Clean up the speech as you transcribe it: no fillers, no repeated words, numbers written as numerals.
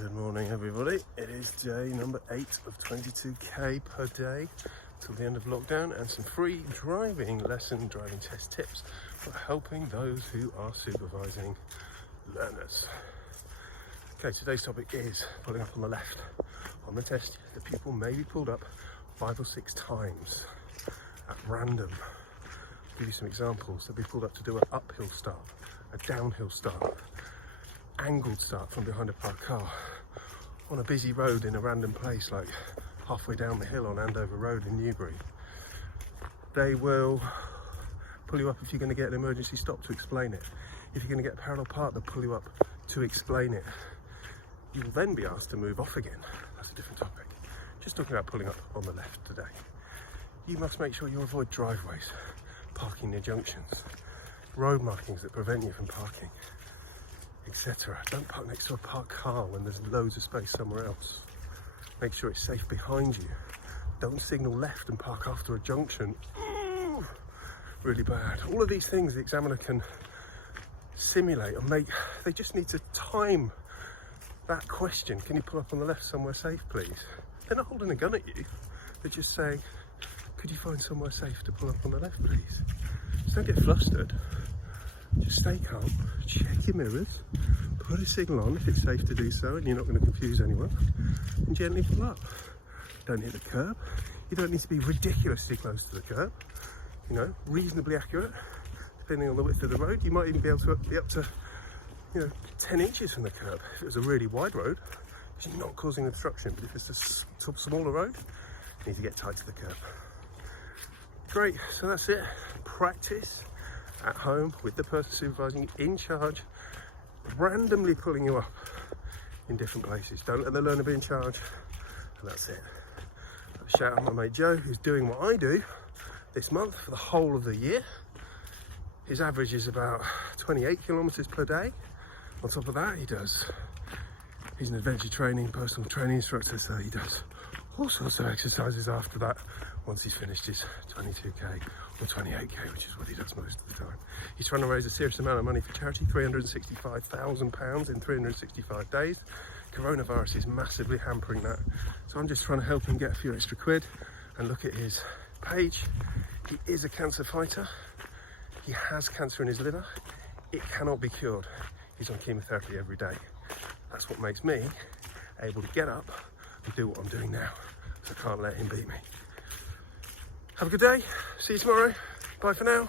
Good morning, everybody. It is day number 8 of 22k per day till the end of lockdown, and some free driving test tips for helping those who are supervising learners. Okay, today's topic is pulling up on the left. On the test, the pupil may be pulled up 5 or 6 times at random. I'll give you some examples. They'll be pulled up to do an uphill start, a downhill start, angled start from behind a parked car, on a busy road in a random place like halfway down the hill on Andover Road in Newbury. They will pull you up if you're going to get an emergency stop to explain it. If you're going to get a parallel park, they'll pull you up to explain it. You will then be asked to move off again. That's a different topic. Just talking about pulling up on the left today. You must make sure you avoid driveways, parking near junctions, road markings that prevent you from parking, etc. Don't park next to a parked car when there's loads of space somewhere else. Make sure it's safe behind you. Don't signal left and park after a junction. Ooh, really bad. All of these things the examiner can simulate and make. They just need to time that question. Can you pull up on the left somewhere safe, please? They're not holding a gun at you. They're just saying, could you find somewhere safe to pull up on the left, please? Just don't get flustered. Just stay calm, check your mirrors, put a signal on if it's safe to do so and you're not going to confuse anyone, and gently pull up. Don't hit the curb. You don't need to be ridiculously close to the curb, you know, reasonably accurate, depending on the width of the road. You might even be able to be up to, 10 inches from the curb if it was a really wide road, because you're not causing obstruction. But if it's a smaller road, you need to get tight to the curb. Great, so that's it. Practice at home with the person supervising in charge, randomly pulling you up in different places. Don't let the learner be in charge, and that's it. Shout out my mate Joe, who's doing what I do this month for the whole of the year. His average is about 28 kilometers per day. On top of that, he's an adventure personal training instructor, so he does all sorts of exercises after that once he's finished his 22k or 28k, which is what he does most of the time. He's trying to raise a serious amount of money for charity, £365,000 in 365 days. Coronavirus is massively hampering that, so I'm just trying to help him get a few extra quid. And look at his page. He is a cancer fighter. He has cancer in his liver. It cannot be cured. He's on chemotherapy every day. That's what makes me able to get up and do what I'm doing now. So I can't let him beat me. Have a good day. See you tomorrow. Bye for now.